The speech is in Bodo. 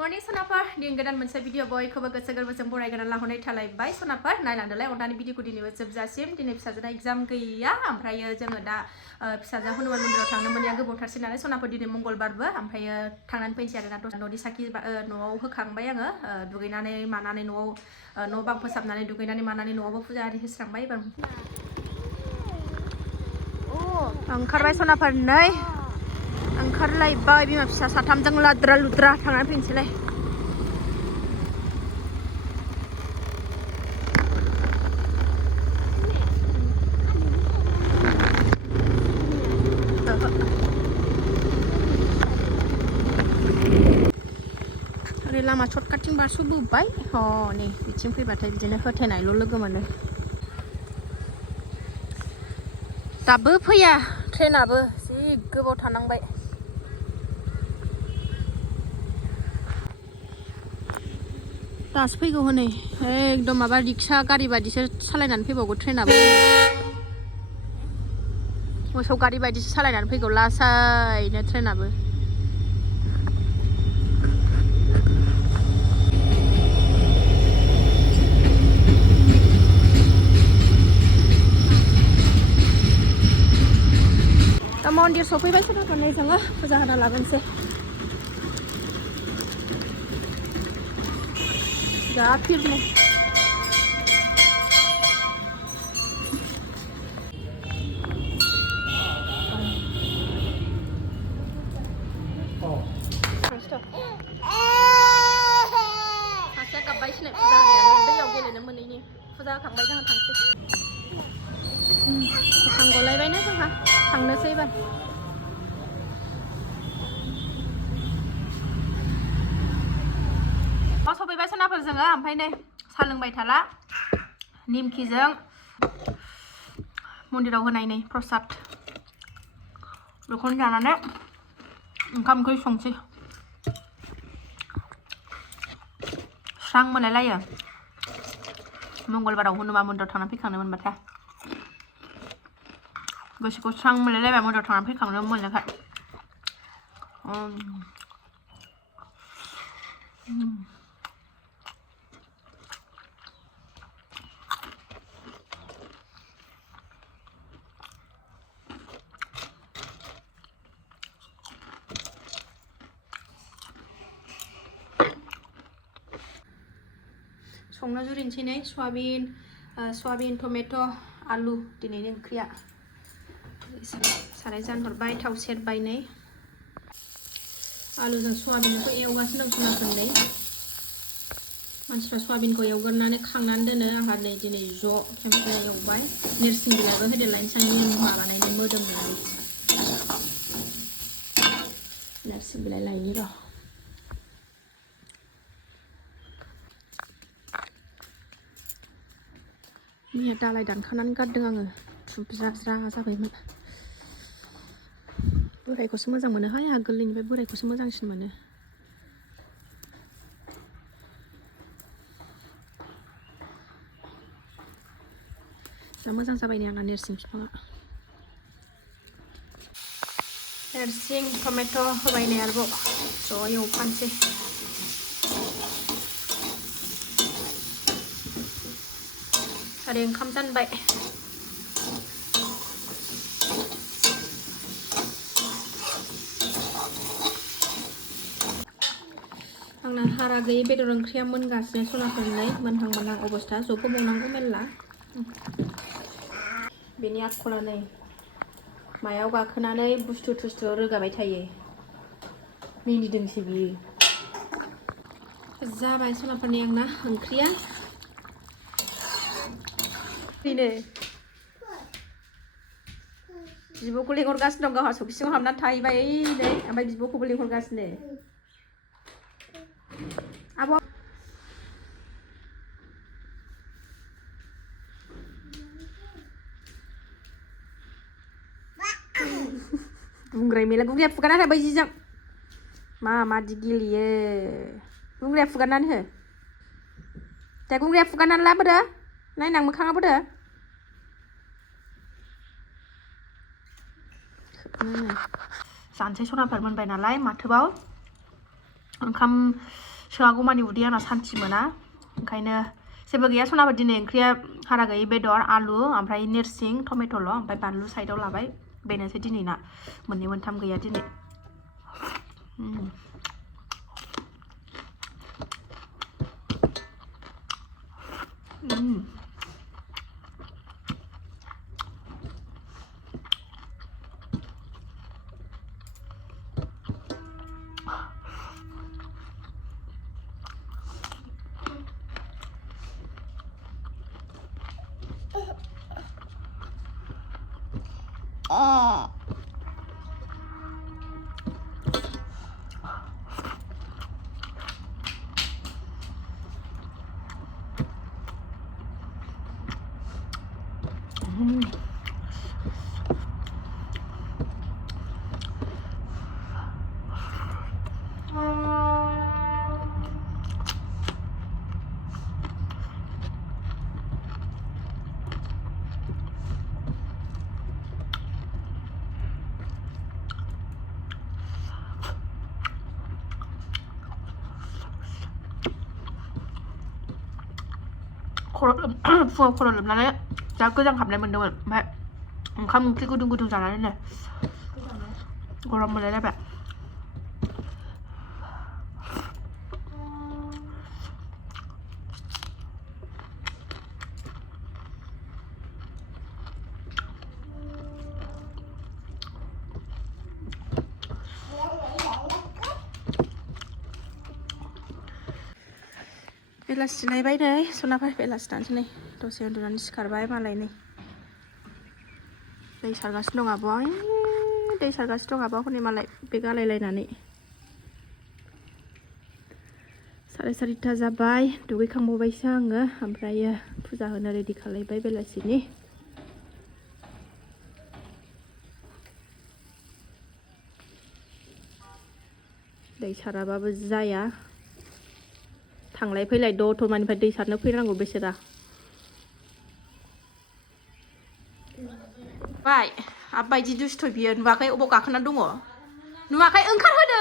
Morning sonaper din godan moनसे भिडिअ बयखौबो गोसो गोरबोजों बरायगोरना लाहरनाय थालायबाय सोनाफोर नायलांदोलाय अननानै भिडिअखौ दिनैबो जोबजासिम दिनै फिसाजोना एग्जाम गैया ओमफ्रायो जोङो दा फिसाजो हनुमान मन्दिराव थांनो मोनैया गोबावथारसै नालाय सोनाफोर दिनै मंगलबारबो ओमफ्रायो थांनानै फैनोसै आरोना दसे न'नि साखि न'आव होखांबाय आङो दुगैनानै मानानै न'आव न' बां फोसाबनानै दुगैनानै मानानै न'आवबो फुजा आरि होस्रांबाय एबार ओंखारबाय सोनाफोर नै ओंखारलायबाय बिमा फिसा साथामजों लाद्रा लुद्रा थांनानै फैनोसैलाय ओरै लामा सर्टकाटथिं बारस'बोबाय नै बिथिं फैबाथाय बिदिनो होथेनायल' लोगो मोनो दाबो फैया ट्रेनाबो जि गोबाव थानांबाय दासो फैगौ हनै एकदम माबा रिक्सा गारि बायदिसो सालायनानै फैबावगौ ट्रेनाबो मोसौ गारि बायदिसो सालायनानै फैगौ लासैनो ट्रेनाबो दा मन्दिर सफैबाय सोरबा नै जोङो फुजा होना लाबोनोसै जा फिरनो सासेया गाबबाय सिनाय फुजा होनायानो दैयाव गेलेनो मोनैनि फुजा होखांबाय जोङो थांसै थांगलायबायना जोंहा थांनोसै एबार सफैबाय सोनाफोर जोङो ओमफ्राय नै साहा लोंबाय थाला निमखिजों मन्दिराव होनाय नै प्रसाद बेखौनो जानानै ओंखाम ओंख्रि संसै स्रां मोनलायलायो मंगलबाराव हनुमान मन्दिराव थांनानै फैखांनो मोनबाथाय गोसोखौ स्रां मोनलायलायबाय मन्दिराव थांनानै फैखांनो मोननायखाय संनो जुरिनोसै नै सयाबिन टमेट' आलु दिनैनि ओंख्रिया साराय जानहरबाय थाव सेरबाय नै आलुजों सयाबिनखौ एवगासिनो दं सोनाफोरनै मानसिफ्रा सयाबिनखौ एवगोरनानै खांनानै दोनो आंहा नै दिनै ज' खेमसे एवबाय नोरसिं बिलाइबो होदेरलायनोसै आंनि माबानायनि मोदोमनायनि नोरसिं बिलाइ लायनि र' मैया दालाय दानखानानै गारदों आङो थुबजा ज्रा जाबायमोन बोरायखौसो मोजां मोनोहाय आंहा गोरलैनिफ्राय बोरायखौसो मोजांसिन मोनो जा मोजां जाबाय नै आंना नोरसिं बिफाङा नोरसिं टमेट' होबाय नै आरोबाव ज' एवफानोसै ओरै ओंखाम जानबाय आंना हारा गैयै बेदर ओंख्रिया मोनगासिनो सनाफोरनै मोनहां मोनहां अबस्था जबहोबावनांगौ मेरला बेनि आखला नै मायाव गाखोनानै बुस्थु थुस्थु रोगाबाय थायो मिनिदोंसो बियो जाबाय सनाफोरनि आंना ओंख्रिया बेनो बिब'खौ लिंहरगासिनो दं गावहा सौखि सिङाव हाबनानै थाहैबाय नै ओमफ्राय बिब'खौबो लिंहरगासिनो आब' बुंग्राय मेला गुंग्राया फुगारनानै होबाय जिजों मादि गेलेयो गुंग्राया फुगारनानै हो दे गुंग्राया फुगारनानै लाबोदो नायनां मोखाङा बोदो जानोसै सनाफोर मोनबाय नालाय माथोबाव ओंखाम सोआगौमानि उदैया आंना सान्थि मोना ओंखायनो जेबो गैया सनाफोर दिनै ओंख्रिया हारा गैयै बेदर आलु ओमफ्राय नोरसिं टमेट'ल' ओमफ्राय बानलु साइडआव लाबाय बेनोसै दिनैना मोननै मोनथाम गैया दिनै फुङाव खर' लोबनानै जा गोजांहाबनाय मोन्दोंमोन ओमफ्राय ओंखाम ओंख्रि गुदुं गुदुं जानानै नै गरम मोनलायलायबाय बेलासि नायबाय नै सनाफोर बेलासि दानसै नै दसे उन्दुनानै सिखारबाय मालाय नै दै सारगासिनो दं आब'आ दै सारगासिनो दं आब'आ हनै मालाय बे गालायलायनानै 4:30 जाबाय दुगैखांबावबायसो आङो ओमफ्रायो फुजा होनो रेडि खालायबाय बेलासिनि दै साराबाबो जाया थांलाय फैलाय दतमानिफ्राय दै सारनो फैनांगौ बेसेरा बाय आब बायदि दुस्थ' बियो नुवाखै अबाव गाखोना दङ नुवाखै ओंखारहोदो